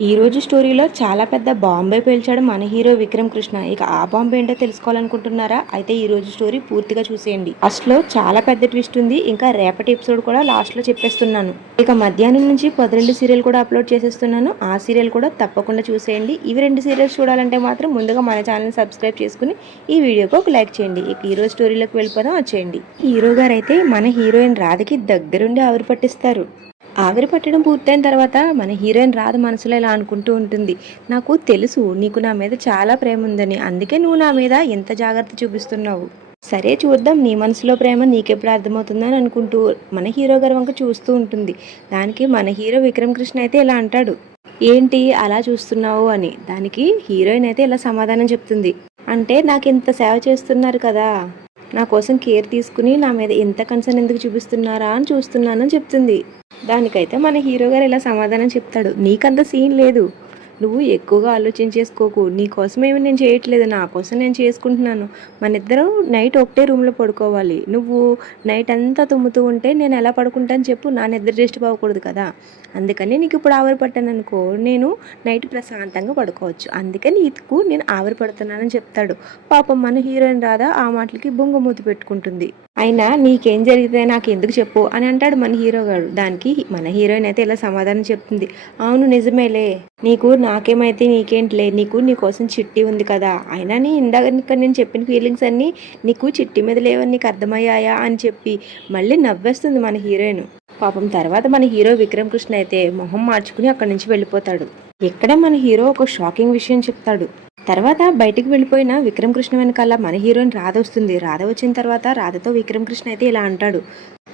ఈ రోజు స్టోరీలో చాలా పెద్ద బాంబే పేల్చాడు మన హీరో విక్రమ్ కృష్ణ. ఇక ఆ బాంబే ఏంటో తెలుసుకోవాలనుకుంటున్నారా? అయితే ఈ రోజు స్టోరీ పూర్తిగా చూసేయండి. ఫస్ట్ లో చాలా పెద్ద ట్విస్ట్ ఉంది. ఇంకా రేపటి ఎపిసోడ్ కూడా లాస్ట్ లో చెప్పేస్తున్నాను. ఇక మధ్యాహ్నం నుంచి 12 సీరియల్ కూడా అప్లోడ్ చేసేస్తున్నాను. ఆ సీరియల్ కూడా తప్పకుండా చూసేయండి. ఇవి 2 సీరియల్స్ చూడాలంటే మాత్రం ముందుగా మన ఛానల్ సబ్స్క్రైబ్ చేసుకుని ఈ వీడియోకి ఒక లైక్ చేయండి. ఇక ఈ రోజు స్టోరీలోకి వెళ్ళిపోదాం, వచ్చేయండి. హీరో గారు అయితే మన హీరోయిన్ రాధకి దగ్గరుండి ఆవిరి పట్టిస్తారు. ఆవిరి పట్టడం పూర్తయిన తర్వాత మన హీరోయిన్ రాధ మనసులో ఇలా అనుకుంటూ ఉంటుంది, నాకు తెలుసు నీకు నా మీద చాలా ప్రేమ ఉందని, అందుకే నువ్వు నా మీద ఎంత జాగ్రత్త చూపిస్తున్నావు. సరే చూద్దాం, నీ మనసులో ప్రేమ నీకెప్పుడు అర్థమవుతుందని అనుకుంటూ మన హీరో గారి వంక చూస్తూ ఉంటుంది. దానికి మన హీరో విక్రమ్ కృష్ణ అయితే ఇలా అంటాడు, ఏంటి అలా చూస్తున్నావు అని. దానికి హీరోయిన్ అయితే ఇలా సమాధానం చెప్తుంది, అంటే నాకు ఇంత సేవ చేస్తున్నారు కదా, నా కోసం కేర్ తీసుకుని నా మీద ఇంత కన్సర్న్ ఎందుకు చూపిస్తున్నారా అని చూస్తున్నానని చెప్తుంది. దానికైతే మన హీరో గారు ఇలా సమాధానం చెప్తాడు, నీకంత సీన్ లేదు, నువ్వు ఎక్కువగా ఆలోచించేసుకోకు, నీ కోసమేమి నేను చేయట్లేదు, నా కోసం నేను చేసుకుంటున్నాను. మన ఇద్దరం నైట్ ఒకటే రూమ్లో పడుకోవాలి, నువ్వు నైట్ అంతా తుమ్ముతూ ఉంటే నేను ఎలా పడుకుంటాను చెప్పు, నా నిద్ర డిస్టర్బ్ అవ్వకూడదు కదా, అందుకని నీకు ఇప్పుడు ఆవిరి పట్టాను అనుకో, నేను నైట్ ప్రశాంతంగా పడుకోవచ్చు, అందుకని నీకు నేను ఆవిరి పడుతున్నానని చెప్తాడు. పాపం మన హీరోయిన్ రాధా ఆ మాటలకి బొంగమూతి పెట్టుకుంటుంది. అయినా నీకేం జరిగితే నాకు ఎందుకు చెప్పు అని అంటాడు మన హీరో గారు. దానికి మన హీరోయిన్ అయితే ఇలా సమాధానం చెప్తుంది, అవును నిజమేలే, నీకు నాకేమైతే నీకేంటిలే, నీకు నీ కోసం చిట్టి ఉంది కదా, అయినా ఇందాక నేను చెప్పిన ఫీలింగ్స్ అన్నీ నీకు చిట్టి మీద లేవని నీకు అర్థమయ్యాయా అని చెప్పి మళ్ళీ నవ్వేస్తుంది మన హీరోయిన్. పాపం తర్వాత మన హీరో విక్రమ్ కృష్ణ అయితే మొహం మార్చుకుని అక్కడి నుంచి వెళ్ళిపోతాడు. ఇక్కడ మన హీరో ఒక షాకింగ్ విషయం చెప్తాడు. తర్వాత బయటికి వెళ్ళిపోయిన విక్రమ్ కృష్ణ వెనకాల మన హీరోయిన్ రాధ వస్తుంది. రాధ వచ్చిన తర్వాత రాధతో విక్రమ్ కృష్ణ అయితే ఇలా అంటాడు,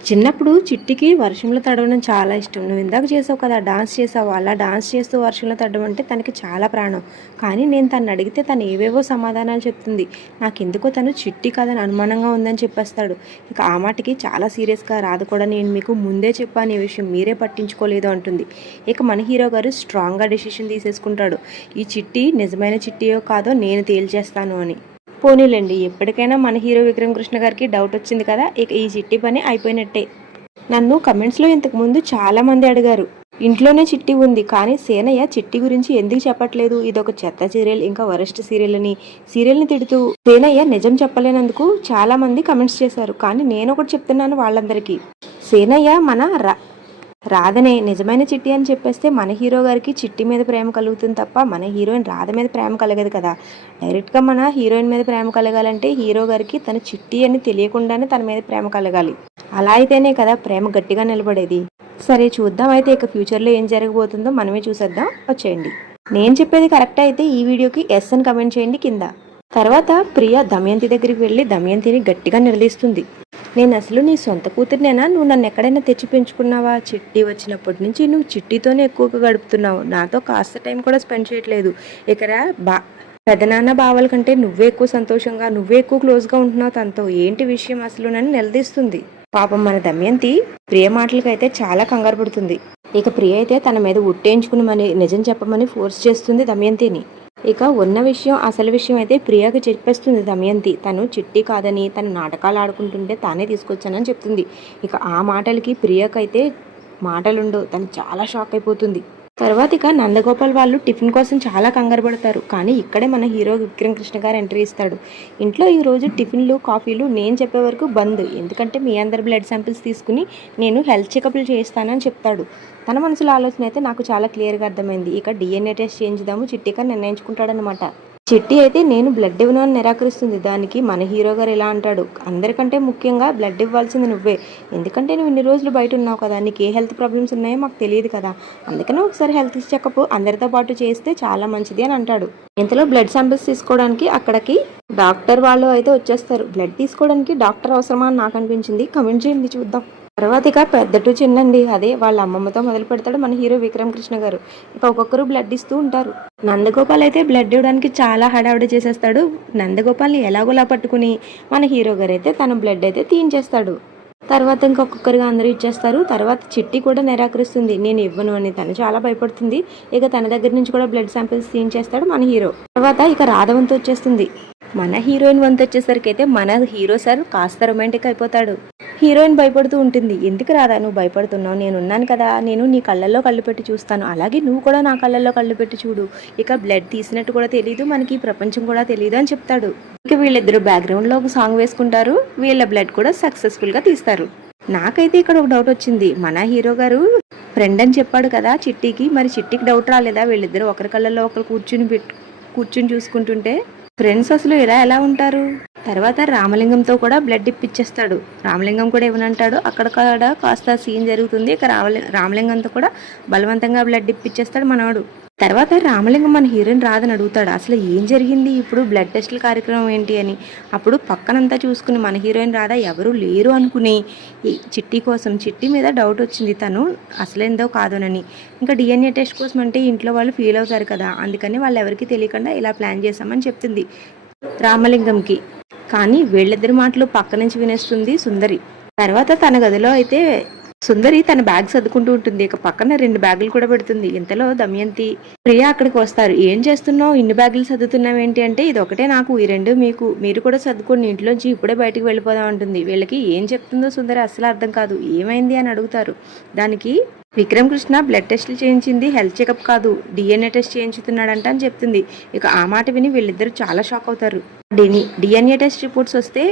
చిన్నప్పుడు చిట్టికి వర్షంలో తడవడం చాలా ఇష్టం, నువ్వు ఇందాక చేసావు కదా డాన్స్ చేసావు, అలా డాన్స్ చేస్తూ వర్షంలో తడవడం అంటే తనకి చాలా ప్రాణం, కానీ నేను తను అడిగితే తను ఏవేవో సమాధానాలు చెప్తుంది, నాకెందుకో తను చిట్టి కాదని అనుమానంగా ఉందని చెప్పేస్తాడు. ఇక ఆ మాటకి చాలా సీరియస్గా రాధ కూడా, నేను మీకు ముందే చెప్పాను ఈ విషయం, మీరే పట్టించుకోలేదు అంటుంది. ఇక మన హీరో గారు స్ట్రాంగ్గా డెసిషన్ తీసేసుకుంటాడు, ఈ చిట్టి నిజమైన చిట్టియో కాదో నేను తేల్చేస్తాను అని. పోనీలేండి, ఎప్పటికైనా మన హీరో విక్రమ్ కృష్ణ గారికి డౌట్ వచ్చింది కదా, ఇక ఈ చిట్టి పని అయిపోయినట్టే. నన్ను కమెంట్స్లో ఇంతకుముందు చాలామంది అడిగారు, ఇంట్లోనే చిట్టి ఉంది కానీ సేనయ్య చిట్టి గురించి ఎందుకు చెప్పట్లేదు, ఇదొక చెత్త సీరియల్, ఇంకా వరస్ట్ సీరియల్ అని సీరియల్ని తిడుతూ సేనయ్య నిజం చెప్పలేనందుకు చాలామంది కమెంట్స్ చేశారు. కానీ నేను ఒకటి చెప్తున్నాను వాళ్ళందరికీ, సేనయ్య మన రాధనే నిజమైన చిట్టి అని చెప్పేస్తే మన హీరో గారికి చిట్టి మీద ప్రేమ కలుగుతుంది తప్ప మన హీరోయిన్ రాధ మీద ప్రేమ కలగదు కదా. డైరెక్ట్గా మన హీరోయిన్ మీద ప్రేమ కలగాలంటే హీరో గారికి తన చిట్టి అని తెలియకుండానే తన మీద ప్రేమ కలగాలి, అలా అయితేనే కదా ప్రేమ గట్టిగా నిలబడేది. సరే చూద్దాం, అయితే ఇక ఫ్యూచర్లో ఏం జరగబోతుందో మనమే చూసేద్దాం, వచ్చేయండి. నేను చెప్పేది కరెక్ట్ అయితే ఈ వీడియోకి ఎస్ అని కమెంట్ చేయండి కింద. తర్వాత ప్రియ దమయంతి దగ్గరికి వెళ్ళి దమయంతిని గట్టిగా నిలదీస్తుంది, నేను అసలు నీ సొంత కూతురినేనా, నువ్వు నన్ను ఎక్కడైనా తెచ్చి పెంచుకున్నావా, చిట్టి వచ్చినప్పటి నుంచి నువ్వు చిట్టితోనే ఎక్కువగా గడుపుతున్నావు, నాతో కాస్త టైం కూడా స్పెండ్ చేయట్లేదు, ఇక్కడ పెదనాన్న బావల కంటే నువ్వే ఎక్కువ సంతోషంగా నువ్వే ఎక్కువ క్లోజ్గా ఉంటున్నావు తనతో, ఏంటి విషయం అసలు నన్ను నిలదీస్తుంది. పాపం మన దమయంతి ప్రియ మాటలకైతే చాలా కంగారు పడుతుంది. ఇక ప్రియ అయితే తన మీద ఉట్టేయించుకుని నిజం చెప్పమని ఫోర్స్ చేస్తుంది దమయంతిని. ఇక ఉన్న విషయం, అసలు విషయం అయితే ప్రియాకి చెప్పేస్తుంది దమయంతి, తను చిట్టి కాదని తను నాటకాలు ఆడుకుంటుంటే తానే తీసుకొచ్చానని చెప్తుంది. ఇక ఆ మాటలకి ప్రియాకైతే మాటలుండవు, తను చాలా షాక్ అయిపోతుంది. తర్వాత ఇక నందగోపాల్ వాళ్ళు టిఫిన్ కోసం చాలా కంగారు పడతారు. కానీ ఇక్కడే మన హీరో విక్రమ్ కృష్ణ గారు ఎంట్రీ ఇస్తాడు. ఇంట్లో ఈరోజు టిఫిన్లు కాఫీలు నేను చెప్పే వరకు బంద్, ఎందుకంటే మీ అందరి బ్లడ్ శాంపిల్స్ తీసుకుని నేను హెల్త్ చెకప్లు చేస్తానని చెప్తాడు. తన మనసులో ఆలోచన అయితే నాకు చాలా క్లియర్గా అర్థమైంది. ఇక డిఎన్ఏ టెస్ట్ చేయించుదాము చిట్టిగా నిర్ణయించుకుంటాడనమాట. చిట్టి అయితే నేను బ్లడ్ ఇవ్వను అని నిరాకరిస్తుంది. దానికి మన హీరో గారు ఇలా అంటాడు, అందరికంటే ముఖ్యంగా బ్లడ్ ఇవ్వాల్సింది నువ్వే, ఎందుకంటే నువ్వు ఇన్ని రోజులు బయట ఉన్నావు కదా, నీకు ఏ హెల్త్ ప్రాబ్లమ్స్ ఉన్నాయో మాకు తెలియదు కదా, అందుకని ఒకసారి హెల్త్ చెకప్ అందరితో పాటు చేస్తే చాలా మంచిది అని అంటాడు. ఇంతలో బ్లడ్ శాంపిల్స్ తీసుకోవడానికి అక్కడికి డాక్టర్ వాళ్ళు అయితే వచ్చేస్తారు. బ్లడ్ తీసుకోవడానికి డాక్టర్ అవసరమా అని నాకు అనిపించింది, కమెంట్ చేయండి చూద్దాం. తర్వాత ఇక పెద్ద టు చిన్నండి, అదే వాళ్ళ అమ్మమ్మతో మొదలు పెడతాడు మన హీరో విక్రమ్ కృష్ణ గారు. ఇక ఒక్కొక్కరు బ్లడ్ ఇస్తూ ఉంటారు. నందగోపాల్ అయితే బ్లడ్ ఇవ్వడానికి చాలా హడావిడి చేసేస్తాడు. నందగోపాల్ని ఎలాగోలా పట్టుకుని మన హీరో గారు అయితే తన బ్లడ్ అయితే తీయించేస్తాడు. తర్వాత ఇంకొకరిగా అందరూ ఇచ్చేస్తారు. తర్వాత చిట్టి కూడా నిరాకరిస్తుంది, నేను ఇవ్వను అని, తను చాలా భయపడుతుంది. ఇక తన దగ్గర నుంచి కూడా బ్లడ్ శాంపిల్స్ తీయించేస్తాడు మన హీరో. తర్వాత ఇక రాధవంతు వచ్చేస్తుంది. మన హీరోయిన్ వంతు వచ్చేసరికి అయితే మన హీరో సార్ కాస్త రొమాంటిక్ అయిపోతాడు. హీరోయిన్ భయపడుతూ ఉంటుంది. ఎందుకు రాదా నువ్వు భయపడుతున్నావు, నేనున్నాను కదా, నేను నీ కళ్ళల్లో కళ్ళు పెట్టి చూస్తాను, అలాగే నువ్వు కూడా నా కళ్ళల్లో కళ్ళు పెట్టి చూడు, ఇక బ్లడ్ తీసినట్టు కూడా తెలియదు, మనకి ఈ ప్రపంచం కూడా తెలియదు అని చెప్తాడు. ఇక వీళ్ళిద్దరు బ్యాక్గ్రౌండ్లో ఒక సాంగ్ వేసుకుంటారు, వీళ్ళ బ్లడ్ కూడా సక్సెస్ఫుల్గా తీస్తారు. నాకైతే ఇక్కడ ఒక డౌట్ వచ్చింది. మన హీరో గారు ఫ్రెండ్ అని చెప్పాడు కదా చిట్టికి, మరి చిట్టికి డౌట్ రాలేదా వీళ్ళిద్దరు ఒకరి కళ్ళల్లో ఒకరు కూర్చుని చూసుకుంటుంటే ఫ్రెండ్స్ అసలు ఎలా ఉంటారు? తర్వాత రామలింగంతో కూడా బ్లడ్ ఇప్పించేస్తాడు. రామలింగం కూడా ఏమనంటాడు, అక్కడ కాస్త సీన్ జరుగుతుంది, ఇక రామలింగంతో కూడా బలవంతంగా బ్లడ్ ఇప్పించేస్తాడు మనవాడు. తర్వాత రామలింగం మన హీరోయిన్ రాదని అడుగుతాడు, అసలు ఏం జరిగింది ఇప్పుడు బ్లడ్ టెస్టుల కార్యక్రమం ఏంటి అని. అప్పుడు పక్కనంతా చూసుకుని మన హీరోయిన్ రాధా ఎవరు లేరు అనుకుని చిట్టి కోసం, చిట్టి మీద డౌట్ వచ్చింది తను అసలేందో కాదోనని. ఇంకా డిఎన్ఏ టెస్ట్ కోసం అంటే ఇంట్లో వాళ్ళు ఫీల్ అవుతారు కదా, అందుకని వాళ్ళు ఎవరికి తెలియకుండా ఇలా ప్లాన్ చేశామని చెప్తుంది రామలింగంకి. కానీ వీళ్ళిద్దరి మాటలు పక్క నుంచి వినేస్తుంది సుందరి. తర్వాత తన గదిలో అయితే సుందరి తన బ్యాగ్ సర్దుకుంటూ ఉంటుంది, ఇక పక్కన 2 బ్యాగులు కూడా పెడుతుంది. ఇంతలో దమయంతి ప్రియ అక్కడికి వస్తారు. ఏం చేస్తున్నావు, ఇన్ని బ్యాగులు సర్దుతున్నావు ఏంటి అంటే, ఇది ఒకటే నాకు, ఈ 2 మీకు, మీరు కూడా సర్దుకోండి, ఇంట్లోంచి ఇప్పుడే బయటికి వెళ్ళిపోదాం అంటుంది. వీళ్ళకి ఏం చెప్తుందో సుందరి అస్సలు అర్థం కాదు. ఏమైంది అని అడుగుతారు. దానికి విక్రమ్ కృష్ణ బ్లడ్ టెస్టులు చేయించింది హెల్త్ చెకప్ కాదు, డిఎన్ఏ టెస్ట్ చేయించుతున్నాడంట అని చెప్తుంది. ఇక ఆ మాట విని వీళ్ళిద్దరూ చాలా షాక్ అవుతారు. డిఎన్ఏ టెస్ట్ రిపోర్ట్స్ వస్తే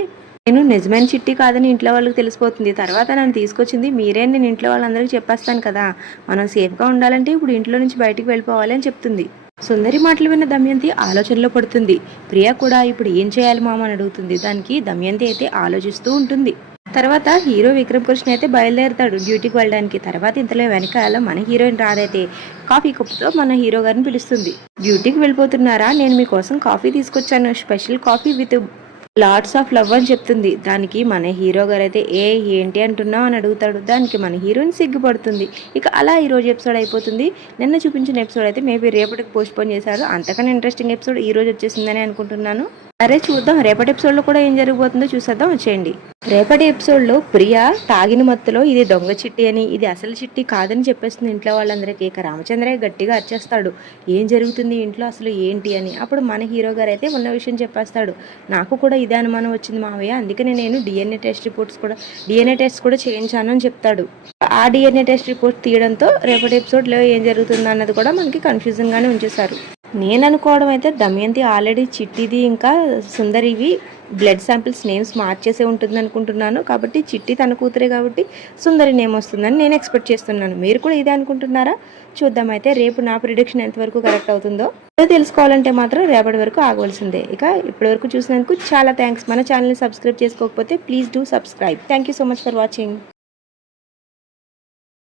నేను నిజమైన చిట్టి కాదని ఇంట్లో వాళ్ళకి తెలిసిపోతుంది. తర్వాత నన్ను తీసుకొచ్చింది మీరే, నేను ఇంట్లో వాళ్ళందరికీ చెప్పేస్తాను కదా, మనం సేఫ్గా ఉండాలంటే ఇప్పుడు ఇంట్లో నుంచి బయటికి వెళ్ళిపోవాలి అని చెప్తుంది. సుందరి మాటలు విన్న దమయంతి ఆలోచనలో పడుతుంది. ప్రియ కూడా ఇప్పుడు ఏం చేయాలి మామ అని అడుగుతుంది. దానికి దమయంతి అయితే ఆలోచిస్తూ ఉంటుంది. తర్వాత హీరో విక్రమ్ కృష్ణ అయితే బయలుదేరుతాడు డ్యూటీకి వెళ్ళడానికి. తర్వాత ఇంతలో వెనకాల మన హీరోయిన్ రాధైతే కాఫీ కప్పుతో మన హీరో గారిని పిలుస్తుంది. డ్యూటీకి వెళ్ళిపోతున్నారా, నేను మీకోసం కాఫీ తీసుకొచ్చాను, special coffee with lots of love అని చెప్తుంది. దానికి మన హీరో గారు అయితే ఏంటి అంటున్నావు అని అడుగుతాడు. దానికి మన హీరోయిన్ సిగ్గుపడుతుంది. ఇక అలా ఈరోజు ఎపిసోడ్ అయిపోతుంది. నిన్న చూపించిన ఎపిసోడ్ అయితే మేబీ రేపటికి పోస్ట్ పోన్ చేశారు. అంతకన్నా ఇంట్రెస్టింగ్ ఎపిసోడ్ ఈ రోజు వచ్చేసిందని అనుకుంటున్నాను. సరే చూద్దాం, రేపటి ఎపిసోడ్లో కూడా ఏం జరగబోతుందో చూసేద్దాం, వచ్చేయండి. రేపటి ఎపిసోడ్లో ప్రియ తాగిన మత్తులో ఇది దొంగ చిట్టి అని, ఇది అసలు చిట్టి కాదని చెప్పేస్తుంది ఇంట్లో వాళ్ళందరికీ. ఇక రామచంద్రయ్య గట్టిగా అరిచేస్తాడు, ఏం జరుగుతుంది ఇంట్లో అసలు ఏంటి అని. అప్పుడు మన హీరో గారు అయితే ఉన్న విషయం చెప్పేస్తాడు. నాకు కూడా ఇదే అనుమానం వచ్చింది మావయ్య, అందుకనే నేను డిఎన్ఏ టెస్ట్ కూడా చేయించాను అని చెప్తాడు. ఆ డిఎన్ఏ టెస్ట్ రిపోర్ట్ తీయడంతో రేపటి ఎపిసోడ్లో ఏం జరుగుతుంది అన్నది కూడా మనకి కన్ఫ్యూజన్గానే ఉంచేశారు. నేను అనుకోవడం అయితే దమయంతి ఆల్రెడీ చిట్టిది ఇంకా సుందరివి బ్లడ్ శాంపిల్స్ నేమ్స్ మార్చేసే ఉంటుంది అనుకుంటున్నాను. కాబట్టి చిట్టి తన కూతురే కాబట్టి సుందరి నేమ్ వస్తుందని నేను ఎక్స్పెక్ట్ చేస్తున్నాను. మీరు కూడా ఇదే అనుకుంటున్నారా? చూద్దాం. అయితే రేపు నా ప్రిడిక్షన్ ఎంతవరకు కరెక్ట్ అవుతుందో తెలుసుకోవాలంటే మాత్రం రేపటి వరకు ఆగవలసిందే. ఇక ఇప్పటి వరకు చూసినందుకు చాలా థ్యాంక్స్. మన ఛానల్ని సబ్స్క్రైబ్ చేసుకోకపోతే please do subscribe. Thank you so much for watching.